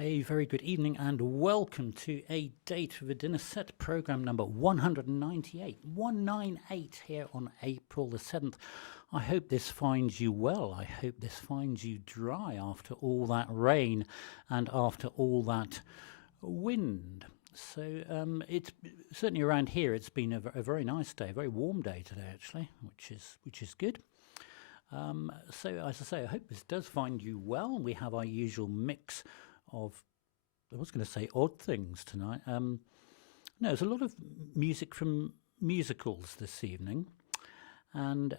A very good evening and welcome to A Date with a Dinner Set, programme number 198 here on April the 7th. I hope this finds you well. I hope this finds you dry after all that rain and after all that wind. So it's certainly around here it's been a very nice day, a very warm day today actually, which is good. So as I say, I hope this does find you well. We have our usual mix of, I was going to say odd things tonight. No, there's a lot of music from musicals this evening, and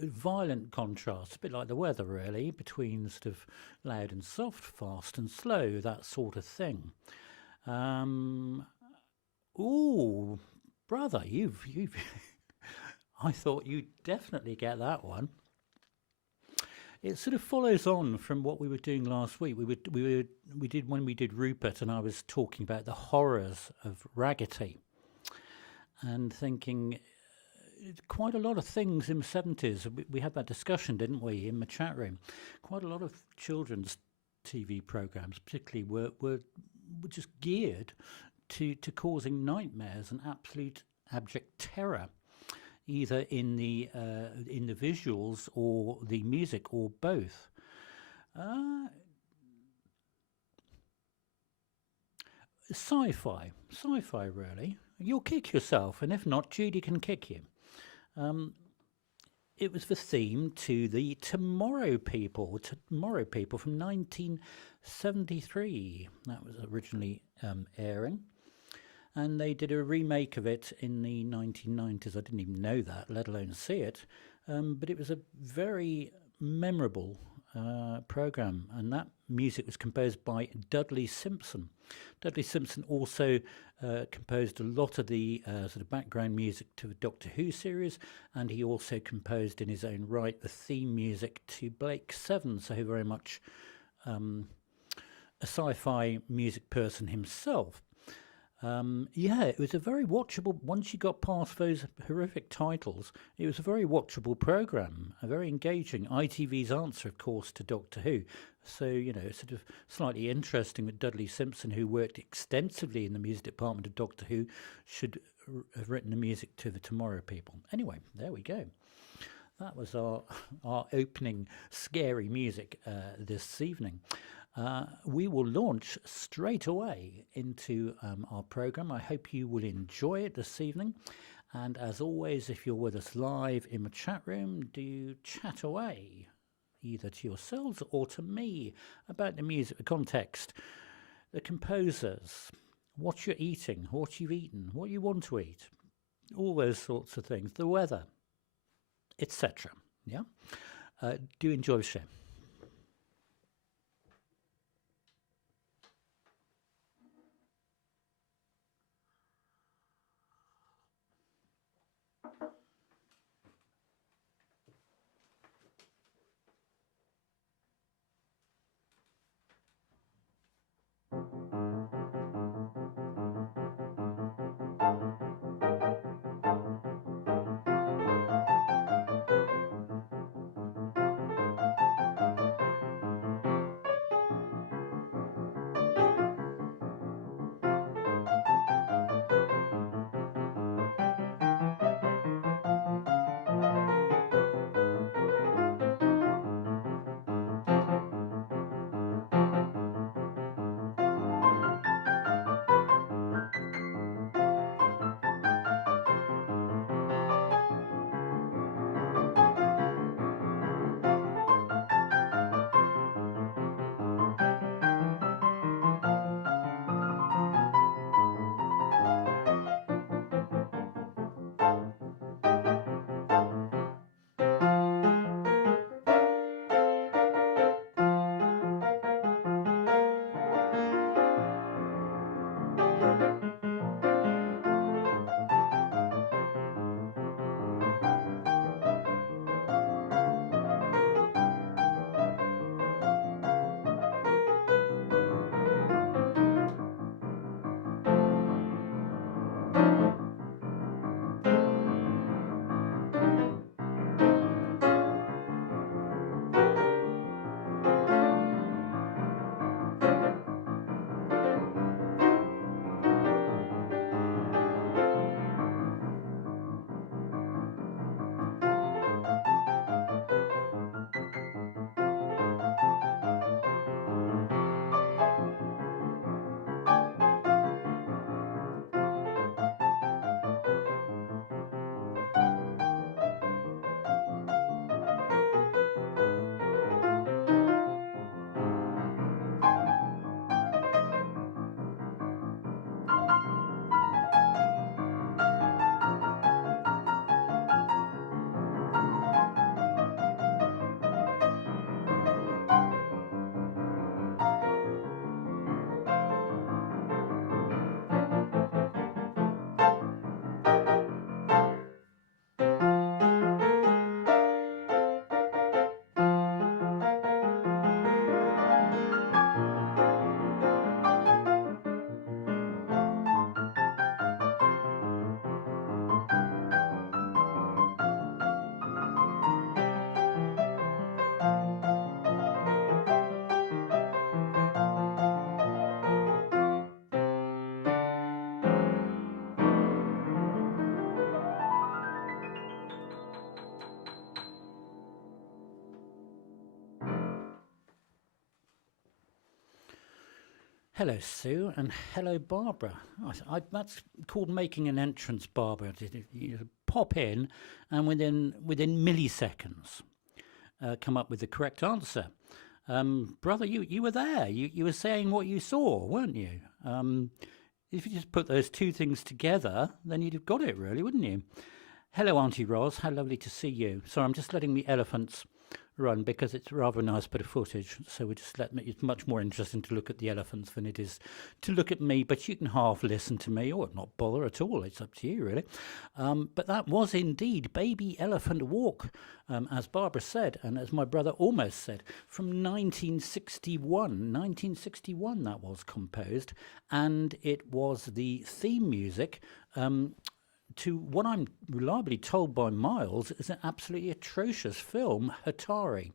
violent contrast, a bit like the weather really, between sort of loud and soft, fast and slow, that sort of thing. Ooh, brother, you've I thought you'd definitely get that one. It sort of follows on from what we were doing last week. We did when we did Rupert, and I was talking about the horrors of Raggety, and thinking quite a lot of things in the 70s. We had that discussion, didn't we, in the chat room? Quite a lot of children's TV programs, particularly, were just geared to causing nightmares and absolute abject terror, either in the visuals or the music or both. Sci-fi really. You'll kick yourself, and if not, Judy can kick you. It was the theme to the Tomorrow People from 1973. That was originally airing. And they did a remake of it in the 1990s. I didn't even know that, let alone see it. But it was a very memorable programme, and that music was composed by Dudley Simpson. Dudley Simpson also composed a lot of the sort of background music to the Doctor Who series, and he also composed in his own right the theme music to Blake Seven, so very much a sci-fi music person himself. Yeah, it was a very watchable, once you got past those horrific titles, it was a very watchable programme, a very engaging. ITV's answer, of course, to Doctor Who. So, you know, sort of slightly interesting that Dudley Simpson, who worked extensively in the music department of Doctor Who, should have written the music to the Tomorrow People. Anyway, there we go. That was our opening scary music this evening. We will launch straight away into our programme. I hope you will enjoy it this evening. And as always, if you're with us live in the chat room, do chat away, either to yourselves or to me, about the music, the context, the composers, what you're eating, what you've eaten, what you want to eat, all those sorts of things, the weather, etc. Yeah? Do enjoy the show. Hello, Sue, and hello, Barbara. That's called making an entrance, Barbara. You pop in, and within milliseconds, come up with the correct answer. Brother, you were there. You were saying what you saw, weren't you? If you just put those two things together, then you'd have got it, really, wouldn't you? Hello, Auntie Ros. How lovely to see you. Sorry, I'm just letting the elephants run because it's rather a nice bit of footage, so we just let me. It's much more interesting to look at the elephants than it is to look at me, but you can half listen to me or not bother at all. It's up to you, really. But that was indeed Baby Elephant Walk, as Barbara said, and as my brother almost said, from 1961. 1961 that was composed, and it was the theme music to what I'm reliably told by Miles is an absolutely atrocious film, Hatari.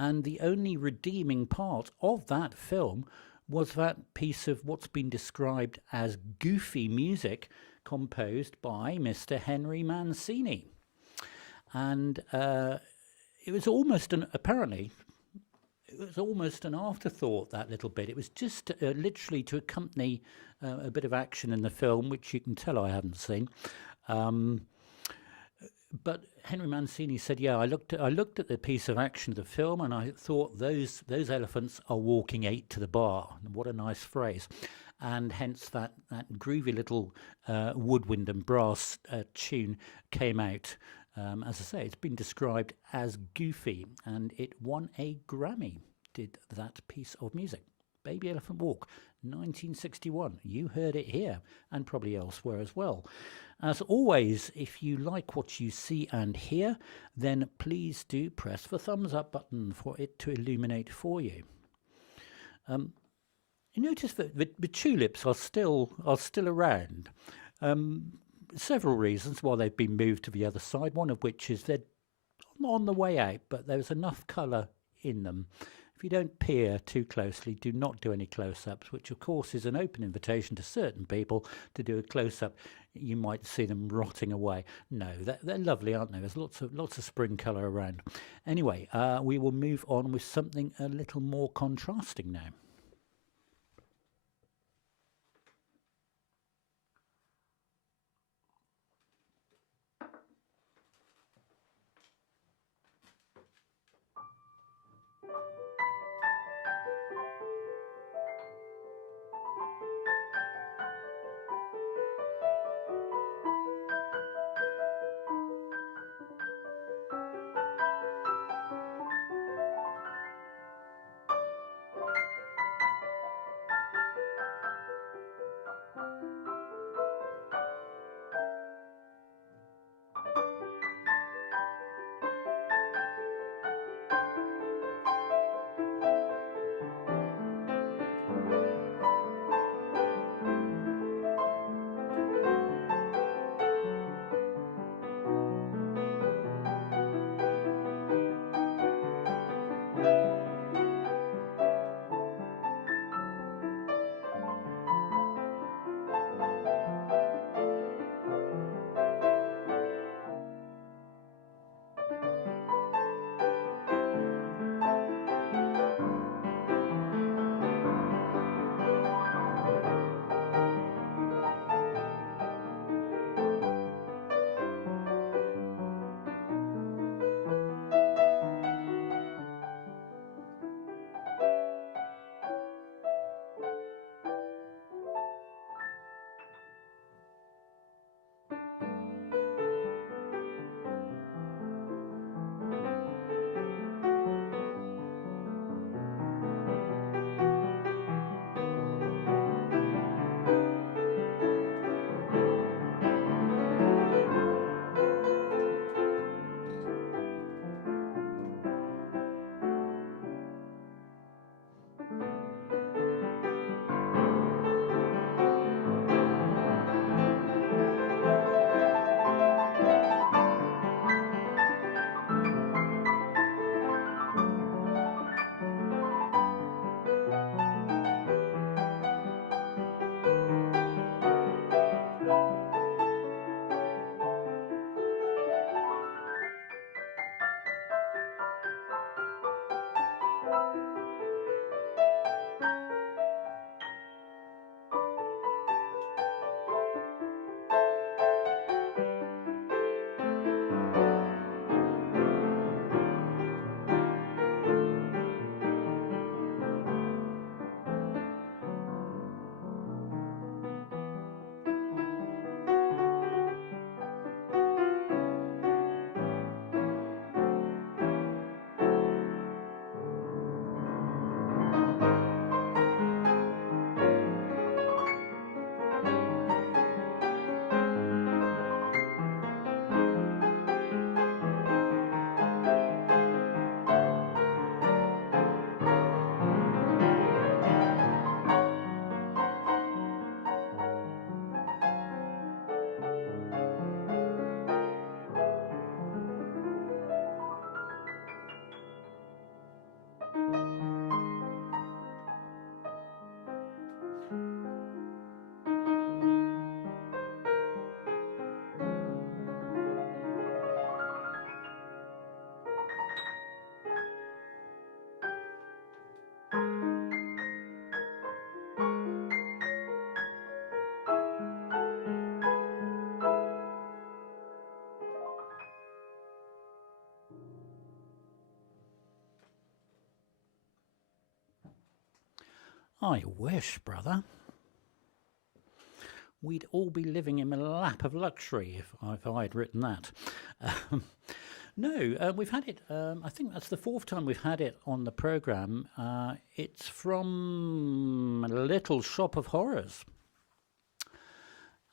And the only redeeming part of that film was that piece of what's been described as goofy music composed by Mr. Henry Mancini. And it was almost apparently, it was almost an afterthought, that little bit. It was just literally to accompany a bit of action in the film, which you can tell I haven't seen. But Henry Mancini said, yeah, I looked at the piece of action of the film and I thought those elephants are walking 8 to the bar. What a nice phrase. And hence that groovy little woodwind and brass tune came out. As I say, it's been described as goofy, and it won a Grammy, did that piece of music. Baby Elephant Walk, 1961. You heard it here, and probably elsewhere as well. As always, if you like what you see and hear, then please do press the thumbs up button for it to illuminate for you. You notice that the tulips are still around. Several reasons why they've been moved to the other side, one of which is they're on the way out, but there's enough colour in them. If you don't peer too closely, do not do any close-ups, which of course is an open invitation to certain people to do a close-up. You might see them rotting away. No, they're lovely, aren't they? There's lots of spring colour around. Anyway, we will move on with something a little more contrasting now. I wish, brother. We'd all be living in a lap of luxury if I'd written that. No, we've had it, I think that's the 4th time we've had it on the programme. It's from Little Shop of Horrors.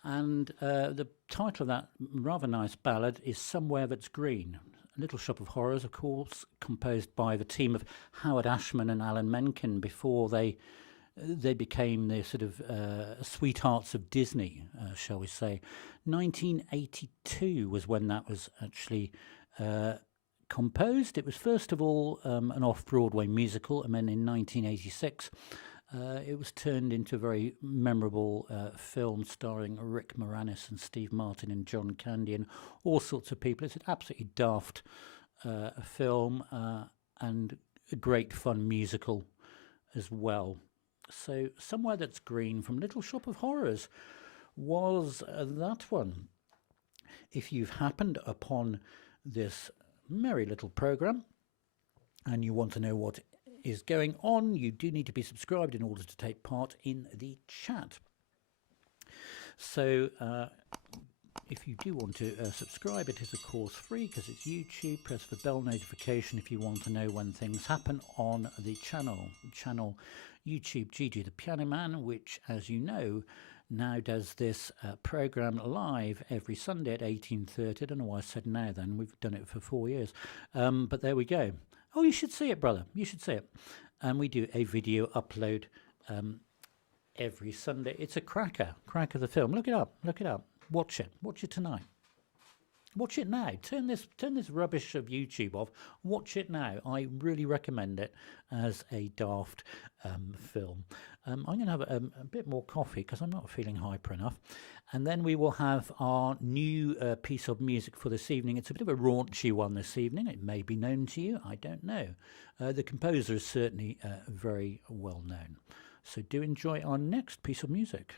And the title of that rather nice ballad is Somewhere That's Green. Little Shop of Horrors, of course, composed by the team of Howard Ashman and Alan Menken before they became the sort of sweethearts of Disney, shall we say. 1982 was when that was actually composed. It was first of all an off-Broadway musical, and then in 1986 it was turned into a very memorable film starring Rick Moranis and Steve Martin and John Candy and all sorts of people. It's an absolutely daft film and a great fun musical as well. So Somewhere That's Green from Little Shop of Horrors was that one. If you've happened upon this merry little programme and you want to know what is going on, you do need to be subscribed in order to take part in the chat. So if you do want to subscribe, it is of course free because it's YouTube. Press the bell notification if you want to know when things happen on the channel YouTube Gigi the Piano Man, which, as you know, now does this programme live every Sunday at 18:30. I don't know why I said now then, we've done it for 4 years. But there we go. Oh, you should see it, brother. You should see it. And we do a video upload every Sunday. It's a cracker the film. Look it up. Watch it tonight. Watch it now. Turn this rubbish of YouTube off. Watch it now. I really recommend it as a daft film. I'm going to have a bit more coffee because I'm not feeling hyper enough. And then we will have our new piece of music for this evening. It's a bit of a raunchy one this evening. It may be known to you. I don't know. The composer is certainly very well known. So do enjoy our next piece of music.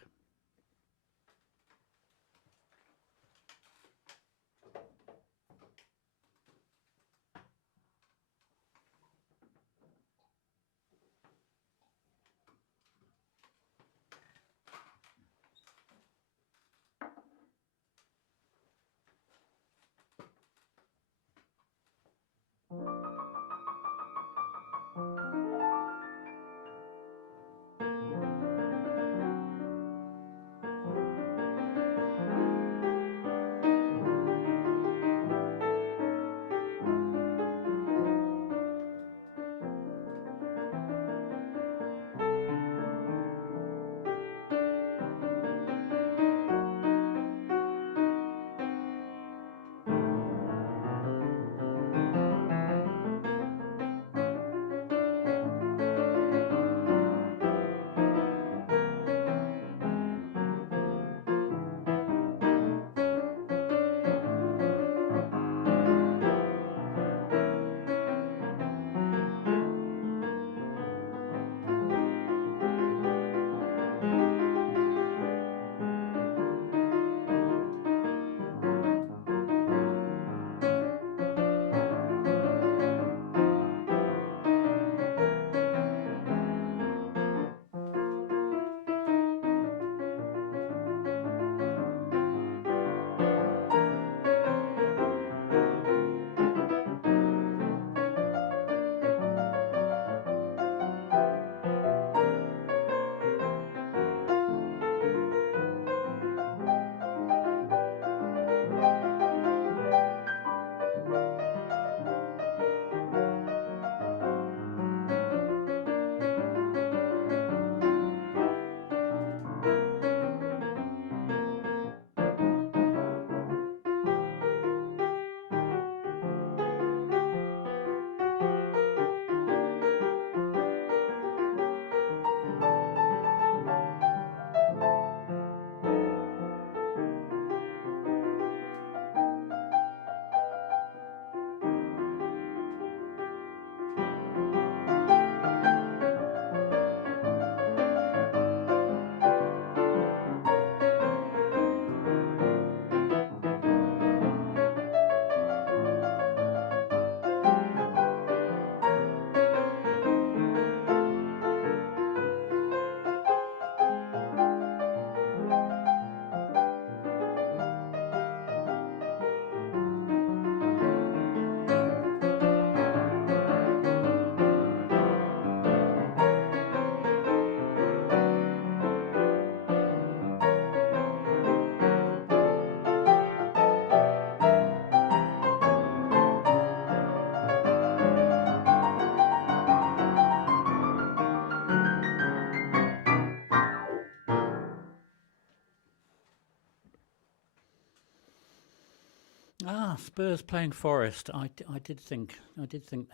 Spurs playing Forest. I did think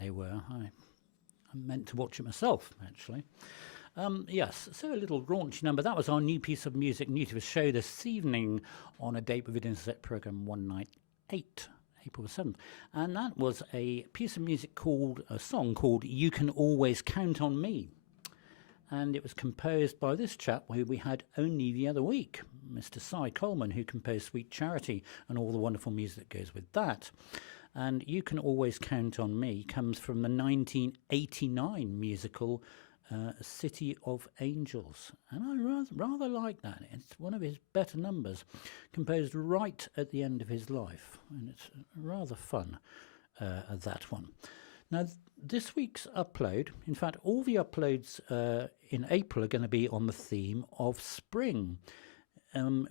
they were. I meant to watch it myself, actually. Yes, so a little raunchy number. That was our new piece of music, new to the show this evening on A Date with It Intercept programme 198, April the 7th. And that was a piece of music called, a song called You Can Always Count on Me. And it was composed by this chap who we had only the other week, Mr. Coleman, who composed Sweet Charity and all the wonderful music that goes with that. And You Can Always Count on Me comes from the 1989 musical City of Angels, and I rather like that. It's one of his better numbers, composed right at the end of his life, and it's rather fun, that one. Now, this week's upload, in fact, all the uploads in April are going to be on the theme of spring,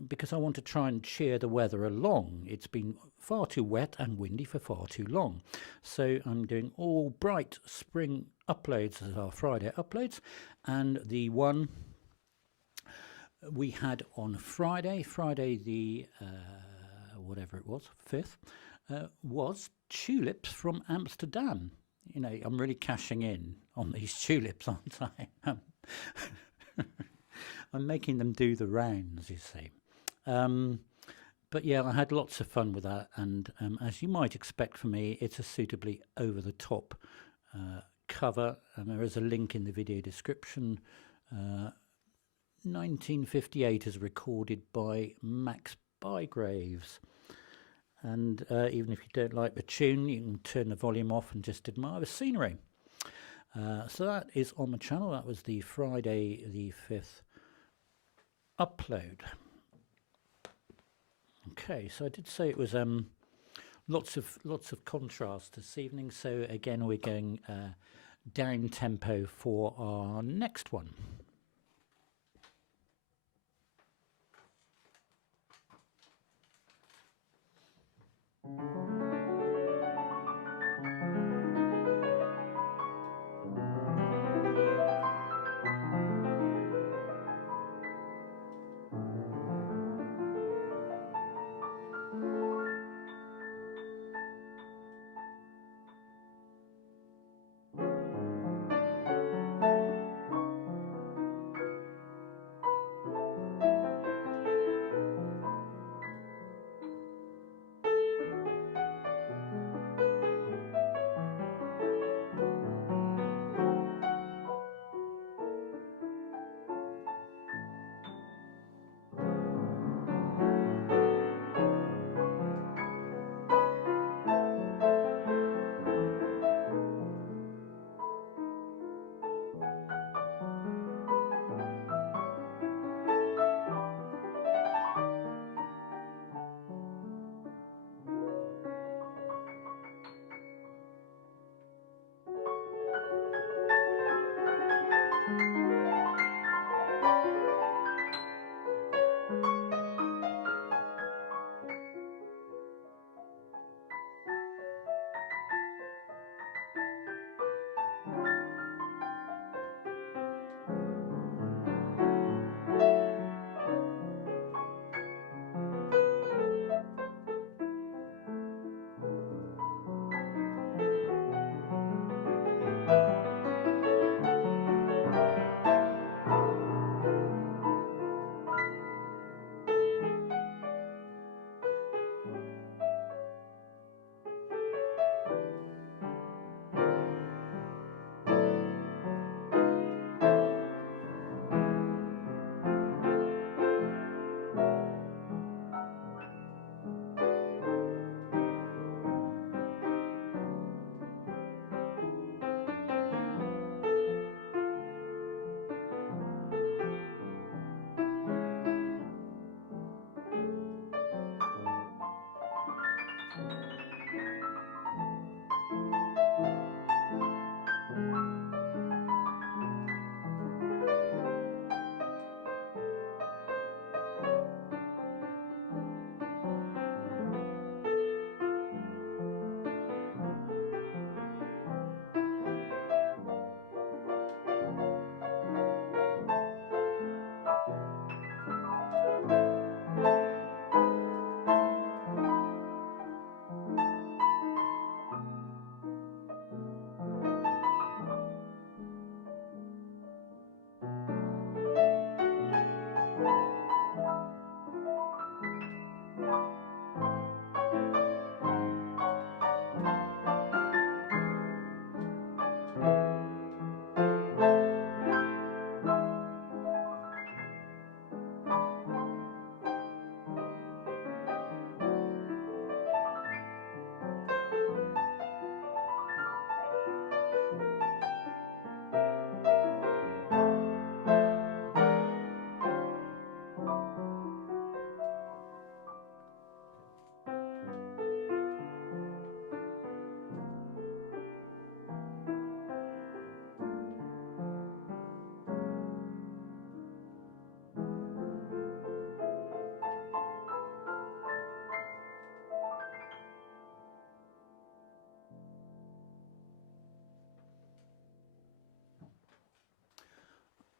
because I want to try and cheer the weather along. It's been far too wet and windy for far too long. So I'm doing all bright spring uploads as our Friday uploads. And the one we had on Friday the, whatever it was, 5th, was Tulips from Amsterdam. You know, I'm really cashing in on these tulips, aren't I? I'm making them do the rounds, you see. But yeah, I had lots of fun with that, and as you might expect from me, it's a suitably over-the-top cover, and there is a link in the video description. 1958 is recorded by Max Bygraves, and even if you don't like the tune, you can turn the volume off and just admire the scenery. So that is on the channel. That was the Friday the 5th upload. Okay, so I did say it was lots of contrast this evening. So again, we're going down tempo for our next one.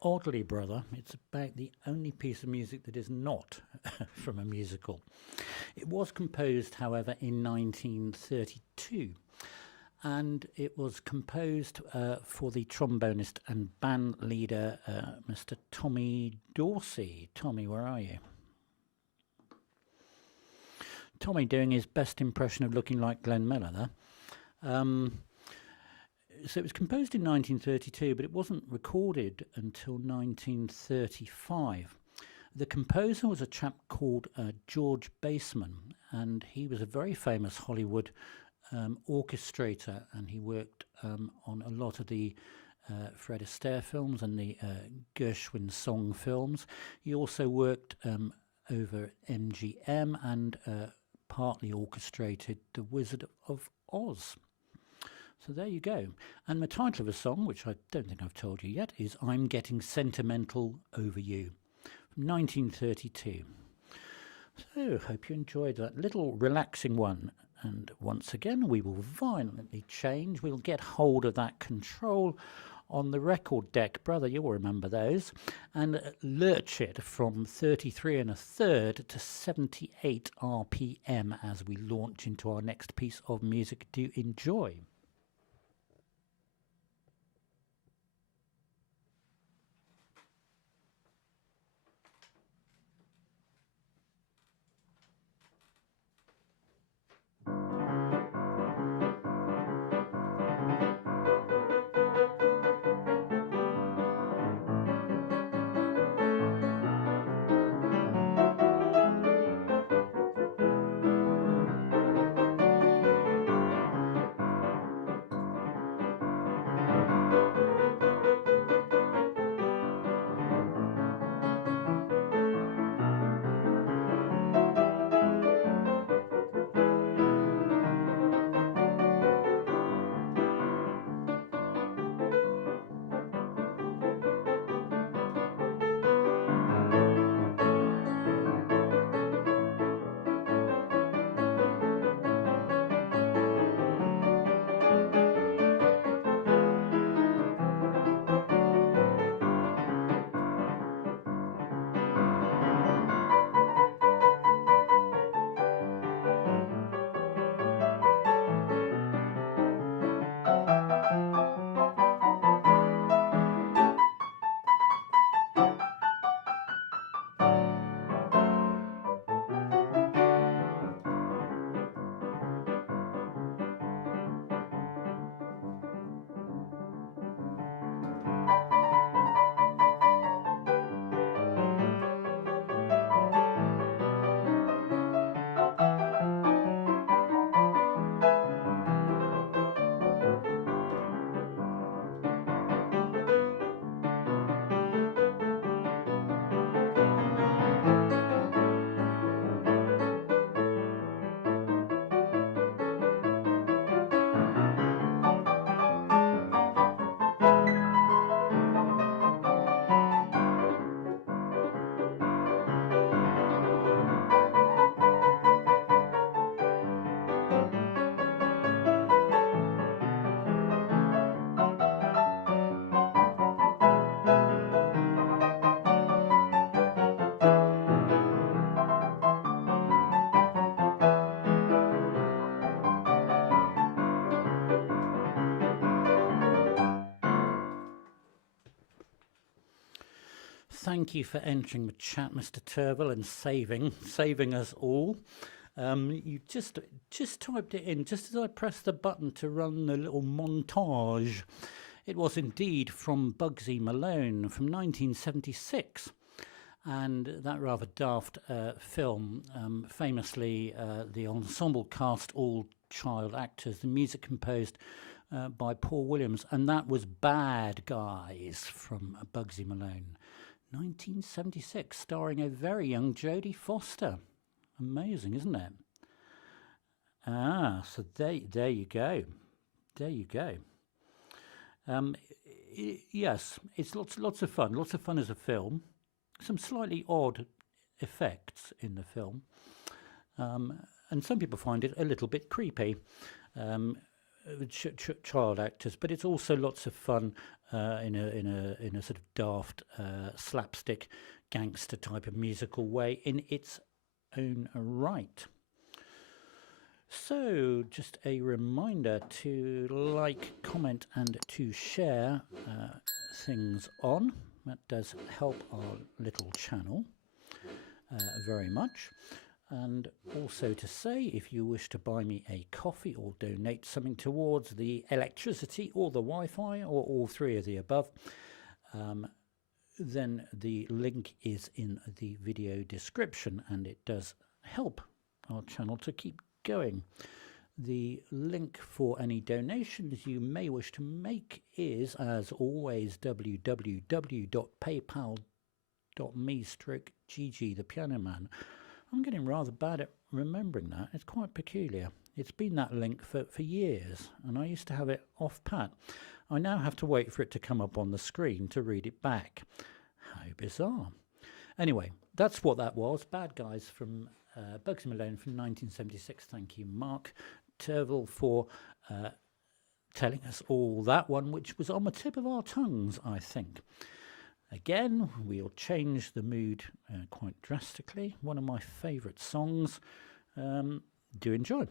oddly, brother, it's about the only piece of music that is not from a musical. It was composed, however, in 1932, and it was composed for the trombonist and band leader, Mr. Tommy Dorsey. Tommy, where are you? Tommy doing his best impression of looking like Glenn Miller there. So it was composed in 1932, but it wasn't recorded until 1935. The composer was a chap called George Bassman, and he was a very famous Hollywood orchestrator, and he worked on a lot of the Fred Astaire films and the Gershwin song films. He also worked over at MGM and partly orchestrated The Wizard of Oz. So there you go. And the title of the song, which I don't think I've told you yet, is I'm Getting Sentimental Over You, from 1932. So, hope you enjoyed that little relaxing one. And once again, we will violently change. We'll get hold of that control on the record deck, brother, you'll remember those, and lurch it from 33 1/3 to 78 RPM as we launch into our next piece of music. Do enjoy. Thank you for entering the chat, Mr. Turville, and saving us all. You just typed it in just as I pressed the button to run the little montage. It was indeed from Bugsy Malone from 1976. And that rather daft film, famously the ensemble cast all child actors, the music composed by Paul Williams, and that was Bad Guys from Bugsy Malone. 1976, starring a very young Jodie Foster. Amazing, isn't it? So there you go. There you go. Yes, it's lots of fun. Lots of fun as a film. Some slightly odd effects in the film. And some people find it a little bit creepy. child actors, but it's also lots of fun in a sort of daft slapstick gangster type of musical way in its own right. So, just a reminder to like, comment, and to share things on. That does help our little channel very much. And also to say, if you wish to buy me a coffee or donate something towards the electricity or the Wi-Fi or all three of the above, then the link is in the video description, and it does help our channel to keep going. The link for any donations you may wish to make is, as always, www.paypal.me/GG the Piano Man. I'm getting rather bad at remembering that. It's quite peculiar. It's been that link for years, and I used to have it off pat. I now have to wait for it to come up on the screen to read it back. How bizarre. Anyway, that's what that was. Bad Guys from Bugsy Malone from 1976. Thank you, Mark Turville, for telling us all that one, which was on the tip of our tongues, I think. Again, we'll change the mood quite drastically. One of my favourite songs. Do enjoy.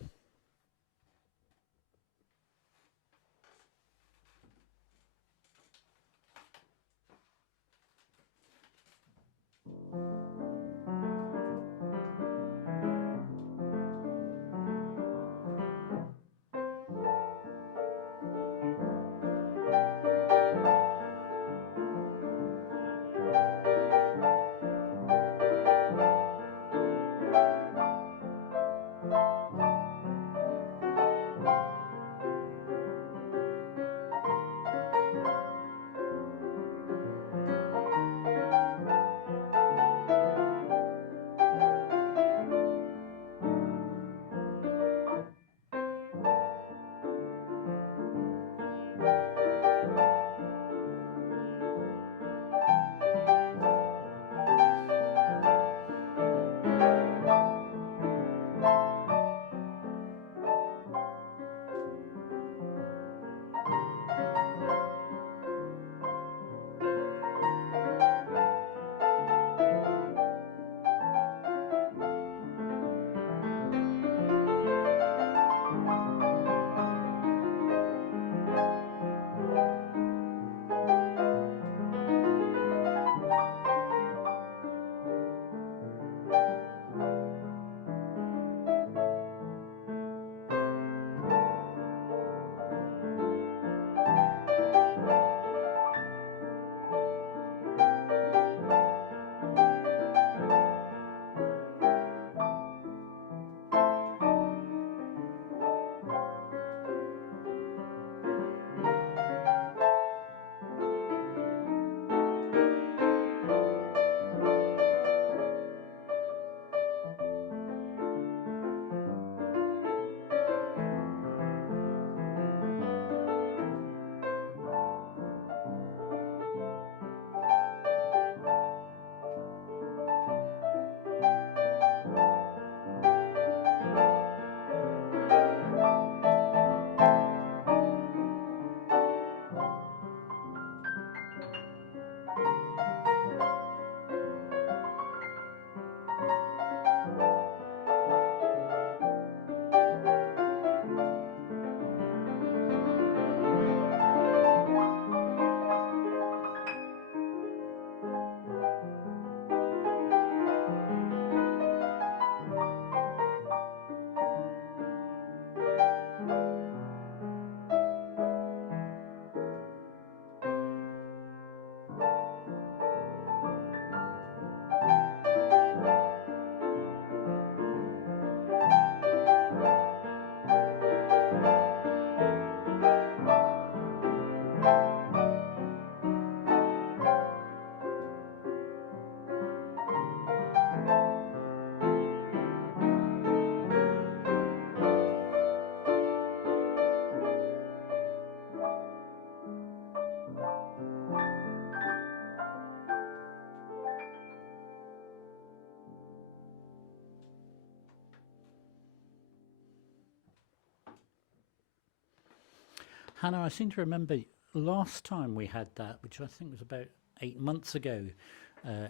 Hannah, I seem to remember last time we had that, which I think was about 8 months ago,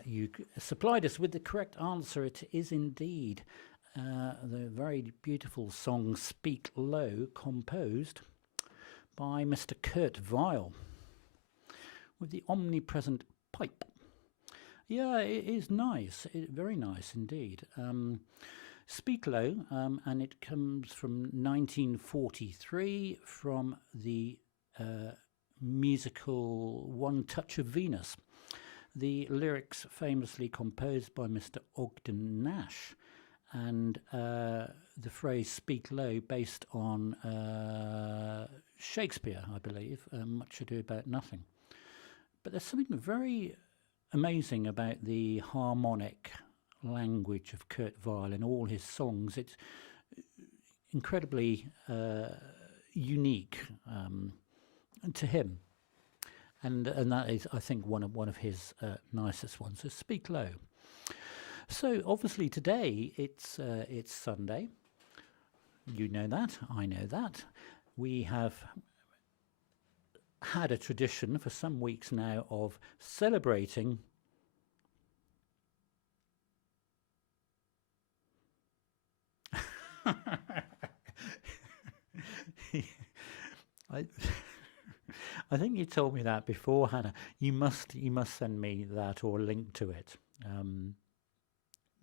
you supplied us with the correct answer. It is indeed the very beautiful song Speak Low, composed by Mr. Kurt Weill, with the omnipresent pipe. Yeah, it is nice, very nice indeed. Speak Low, and it comes from 1943 from the musical One Touch of Venus. The lyrics famously composed by Mr. Ogden Nash, and the phrase "speak low" based on Shakespeare, I believe, Much Ado About Nothing. But there's something very amazing about the harmonic language of Kurt Weill in all his songs. It's incredibly unique to him, and that is, I think, one of his nicest ones. So Speak Low. So obviously today it's Sunday. You know that, I know that. We have had a tradition for some weeks now of celebrating I think you told me that before, Hannah. You must send me that or link to it.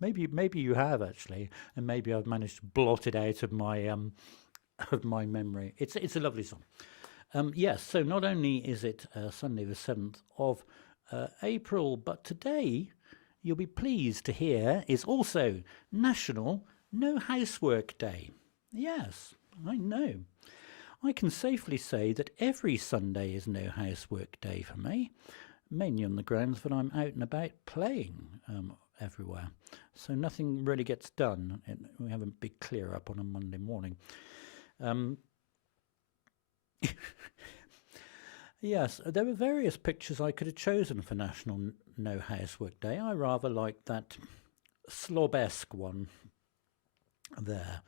Maybe you have actually, and maybe I've managed to blot it out of my memory. It's a lovely song. Yes, so not only is it Sunday the 7th of April, but today, you'll be pleased to hear, is also National No Housework Day. Yes, I know. I can safely say that every Sunday is No Housework Day for me, mainly on the grounds that I'm out and about playing everywhere. So nothing really gets done. We have a big clear up on a Monday morning. Yes, there were various pictures I could have chosen for National No Housework Day. I rather liked that slob-esque one there.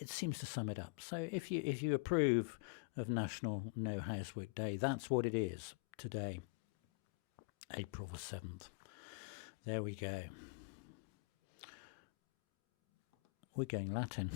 It seems to sum it up. So if you approve of National No Housework Day, that's what it is today, April the 7th. There we go. We're going Latin.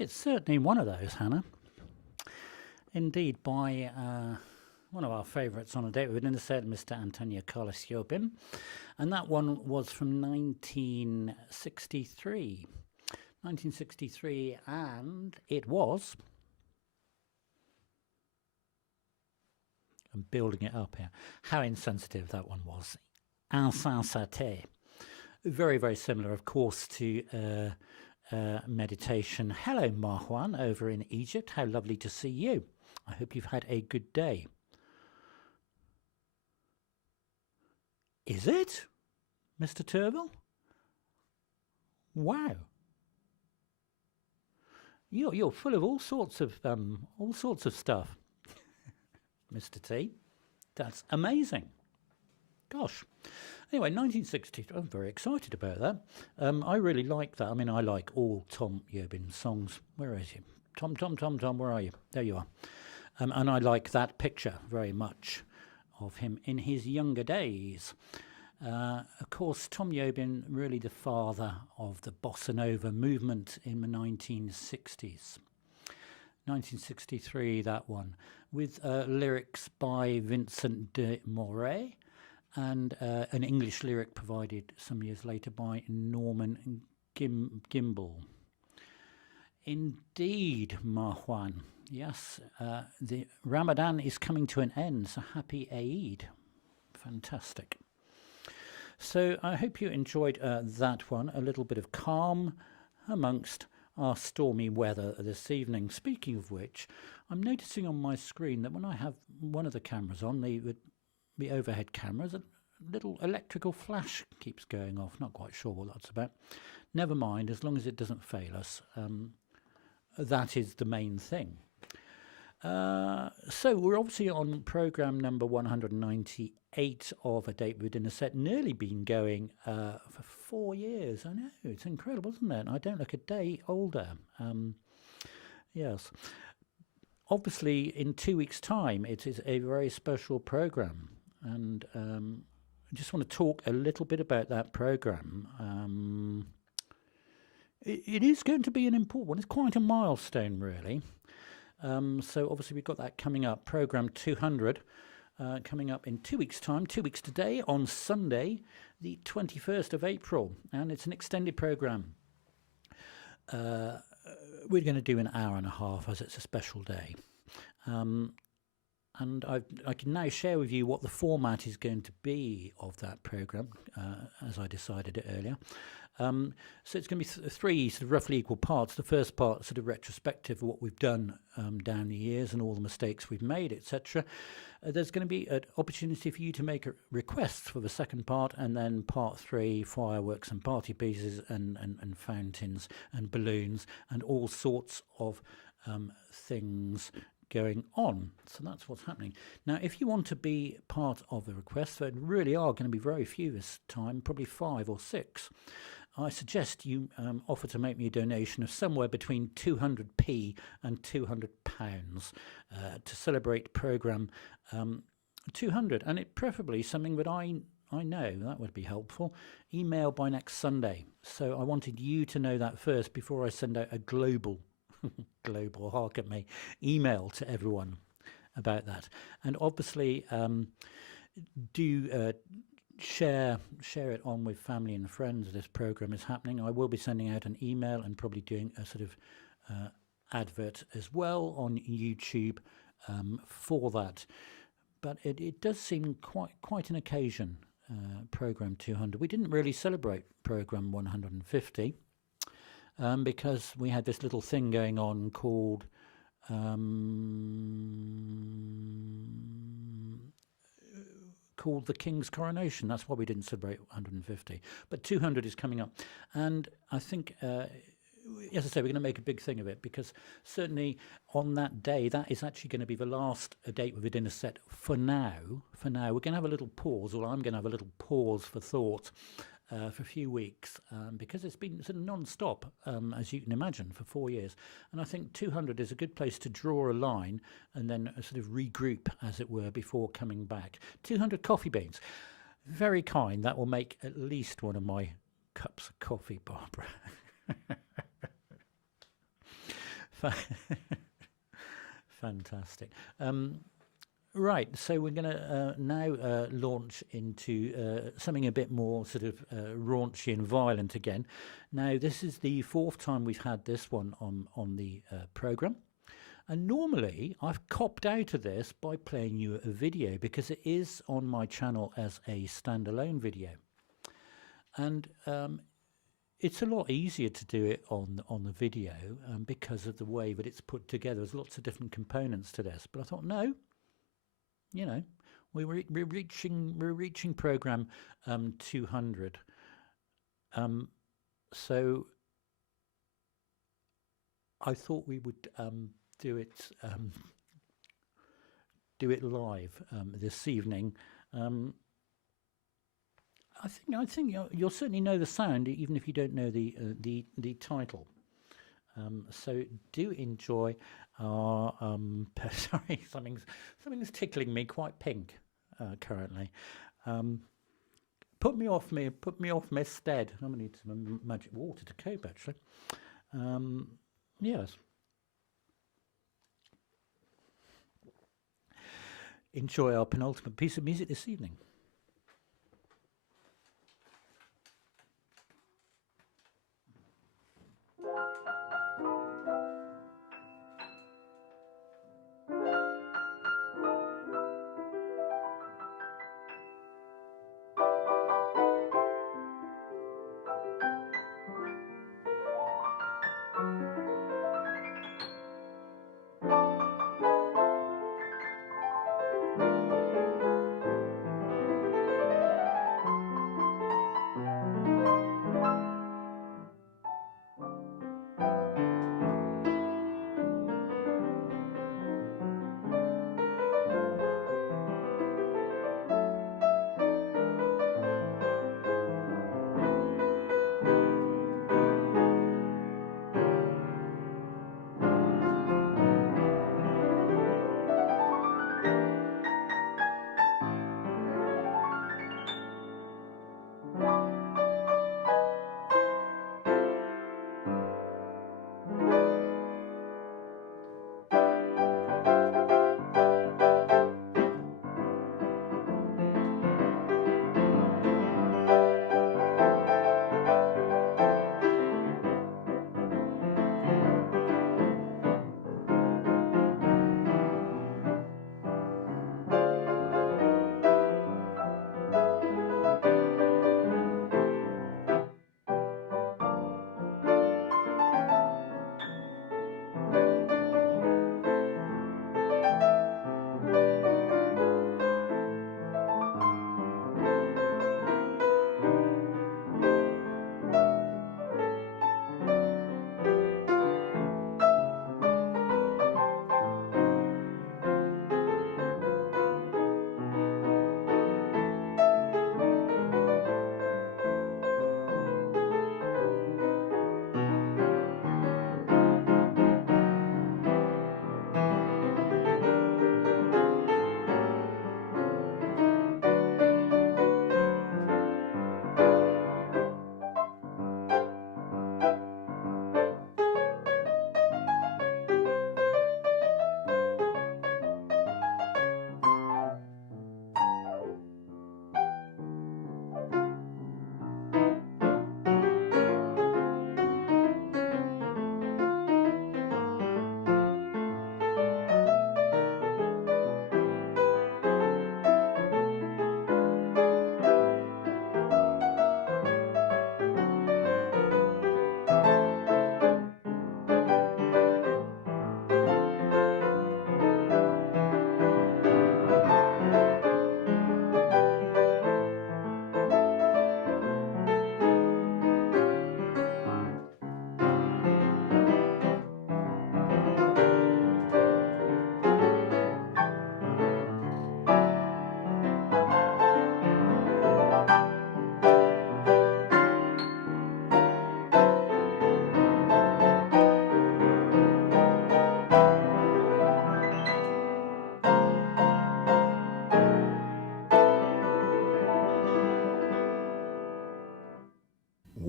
It's certainly one of those, Hannah. Indeed, by one of our favourites on a date with Inset, Mr. Antonio Carlos Jobim. And that one was from 1963. 1963, and it was... I'm building it up here. How insensitive that one was. Insensité. Very, very similar, of course, to meditation. Hello, Marwan, over in Egypt. How lovely to see you. I hope you've had a good day. Is it, Mr. Turville? Wow. You're full of all sorts of stuff, Mr. T. That's amazing. Gosh. Anyway, 1960. I'm very excited about that. I really like that. I mean, I like all Tom Jobim songs. Where is he? Tom, where are you? There you are. And I like that picture very much of him in his younger days. Of course, Tom Jobim, really the father of the bossa nova movement in the 1960s. 1963, that one, with lyrics by Vincent de Moray and an English lyric provided some years later by Norman Gimbel. Indeed, Marwan. Yes, the Ramadan is coming to an end, so happy Eid. Fantastic. So I hope you enjoyed that one, a little bit of calm amongst our stormy weather this evening. Speaking of which, I'm noticing on my screen that when I have one of the cameras on, the overhead cameras, a little electrical flash keeps going off. Not quite sure what that's about. Never mind, as long as it doesn't fail us. That is the main thing. So we're obviously on programme number 198 of A Date Within a Set, nearly been going for 4 years. I know, it's incredible, isn't it? I don't look a day older. Yes. Obviously, in 2 weeks' time, it is a very special programme. And I just want to talk a little bit about that programme. It is going to be an important one. It's quite a milestone, really. So obviously we've got that coming up, programme 200, coming up in 2 weeks' time, 2 weeks today, on Sunday, the 21st of April, and it's an extended programme. We're going to do an hour and a half as it's a special day. And I can now share with you what the format is going to be of that programme, as I decided it earlier. So it's going to be three sort of roughly equal parts. The first part, sort of retrospective of what we've done down the years and all the mistakes we've made, etc. There's going to be an opportunity for you to make requests for the second part, and then part 3, fireworks and party pieces and fountains and balloons and all sorts of things going on. So that's what's happening. Now, if you want to be part of the request, there really are going to be very few this time, probably 5 or 6. I suggest you offer to make me a donation of somewhere between 200p and £200 to celebrate programme 200, and it preferably something that I know. That would be helpful. Email by next Sunday. So I wanted you to know that first before I send out a global, hark at me, email to everyone about that. And obviously do share it on with family and friends. This program is happening. I will be sending out an email and probably doing a sort of advert as well on YouTube for that. But it does seem quite an occasion, program 200. We didn't really celebrate program 150 because we had this little thing going on called the King's Coronation. That's why we didn't celebrate 150. But 200 is coming up. And I think, as I say, we're going to make a big thing of it, because certainly on that day, that is actually going to be the last date with a dinner set for now. For now, we're going to have a little pause, or I'm going to have a little pause for thought for a few weeks, because it's been sort of non-stop, as you can imagine, for 4 years. And I think 200 is a good place to draw a line and then sort of regroup, as it were, before coming back. 200 coffee beans. Very kind. That will make at least one of my cups of coffee, Barbara. Fantastic. Right, so we're going to now launch into something a bit more sort of raunchy and violent again. Now, this is the 4th time we've had this one on the programme. And normally, I've copped out of this by playing you a video because it is on my channel as a standalone video. And it's a lot easier to do it on the video because of the way that it's put together. There's lots of different components to this. But I thought, no, you know, we're reaching program 200. So I thought we would do it live this evening. I think you'll certainly know the sound, even if you don't know the title. So do enjoy our sorry, something's tickling me quite pink currently. Put me off my stead. I'm gonna need some magic water to cope actually. Yes. Enjoy our penultimate piece of music this evening.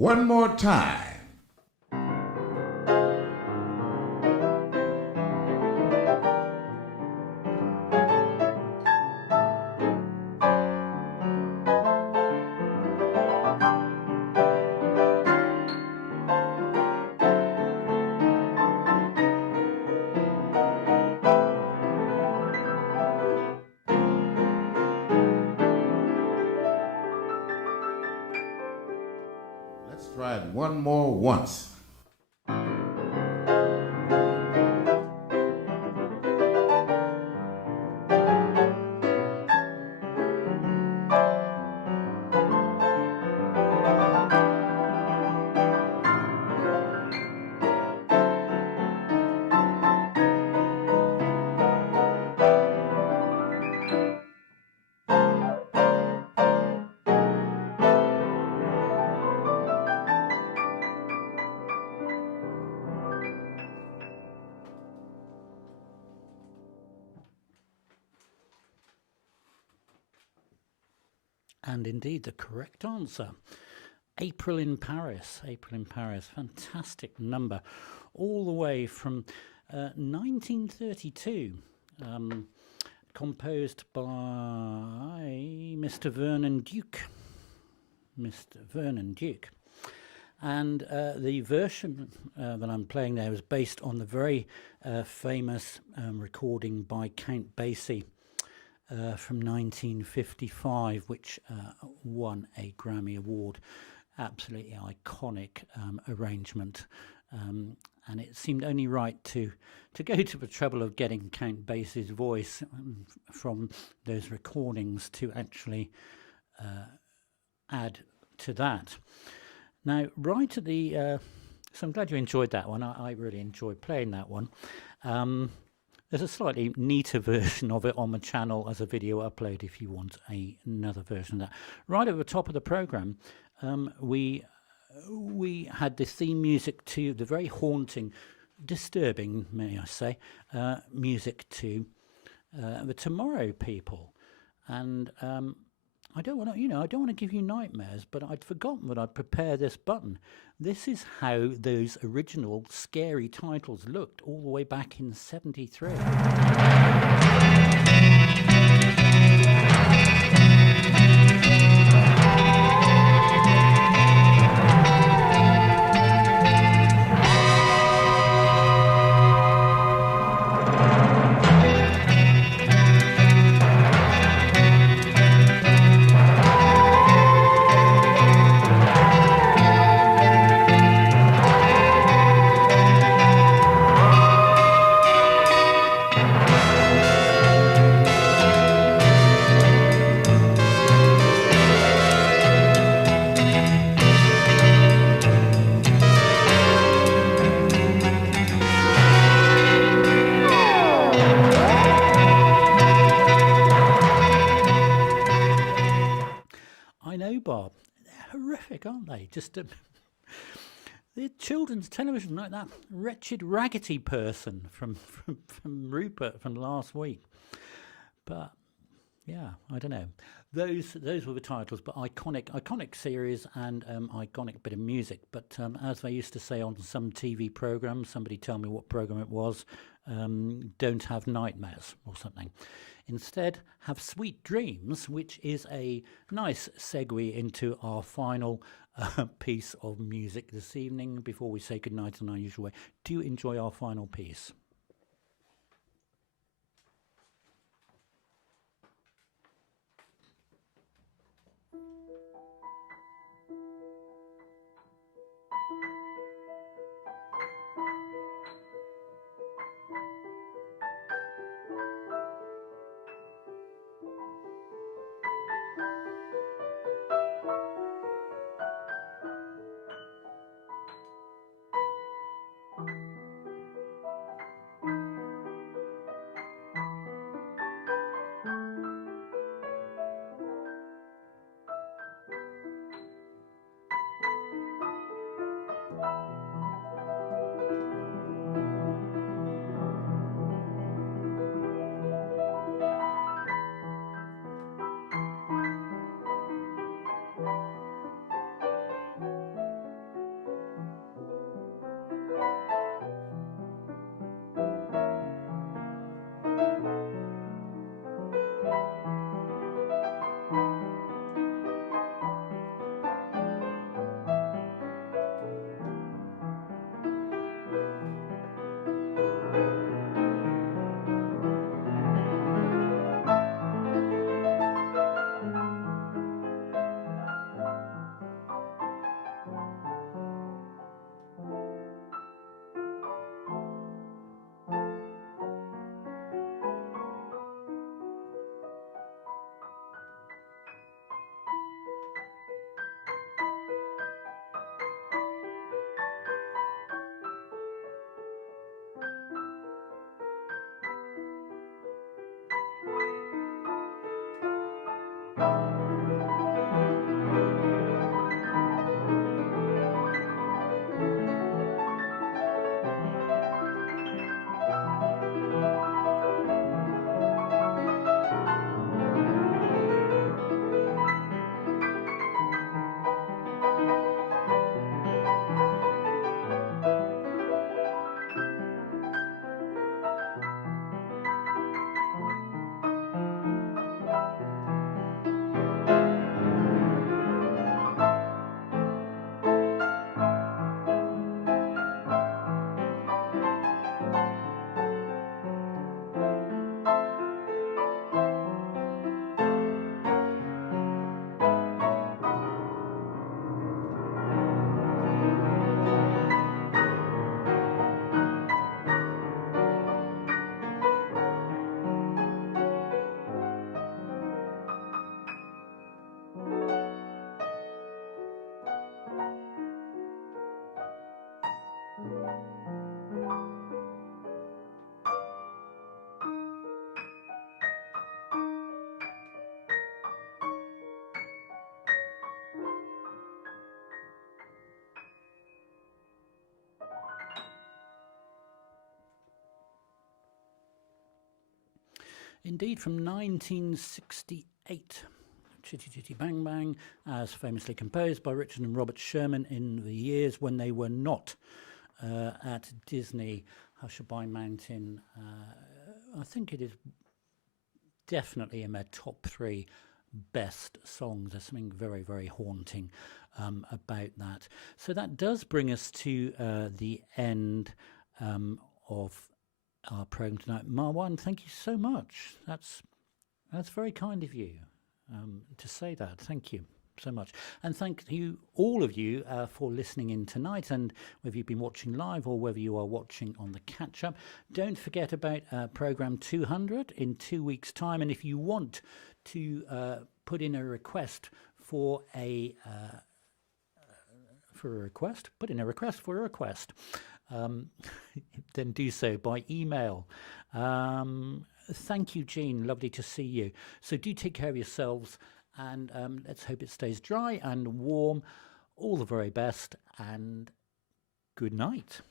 One more time. tried one more once. And indeed, the correct answer. April in Paris. April in Paris. Fantastic number. All the way from 1932. Composed by Mr. Vernon Duke. Mr. Vernon Duke. And the version that I'm playing there was based on the very famous recording by Count Basie from 1955, which won a Grammy Award. Absolutely iconic arrangement, and it seemed only right to go to the trouble of getting Count Basie's voice from those recordings to actually add to that. Now, right at the so I'm glad you enjoyed that one. I really enjoyed playing that one. There's a slightly neater version of it on the channel as a video upload if you want another version of that. Right at the top of the programme, we had the theme music to the very haunting, disturbing, may I say, music to the Tomorrow People. And I don't want to, I don't want to give you nightmares, but I'd forgotten that I'd prepare this button. This is how those original scary titles looked all the way back in '73. Bob, they're horrific, aren't they? Just the children's television, like that wretched Raggedy person from Rupert from last week. But yeah, I don't know. Those were the titles, but iconic series and iconic bit of music. But as they used to say on some TV program, somebody tell me what program it was. Don't have nightmares or something. Instead, have sweet dreams, which is a nice segue into our final piece of music this evening. Before we say goodnight in our usual way, do enjoy our final piece. Indeed, from 1968. Chitty Chitty Bang Bang, as famously composed by Richard and Robert Sherman in the years when they were not at Disney. Hushabye Mountain, I think it is definitely in their top 3 best songs. There's something very, very haunting about that. So that does bring us to the end of our program tonight. Marwan, thank you so much. That's very kind of you to say that. Thank you so much. And thank you, all of you, for listening in tonight. And whether you've been watching live or whether you are watching on the catch-up, don't forget about program 200 in 2 weeks' time. And if you want to put in a request for a request, then do so by email. Thank you, Jean. Lovely to see you. So do take care of yourselves, and let's hope it stays dry and warm. All the very best, and good night.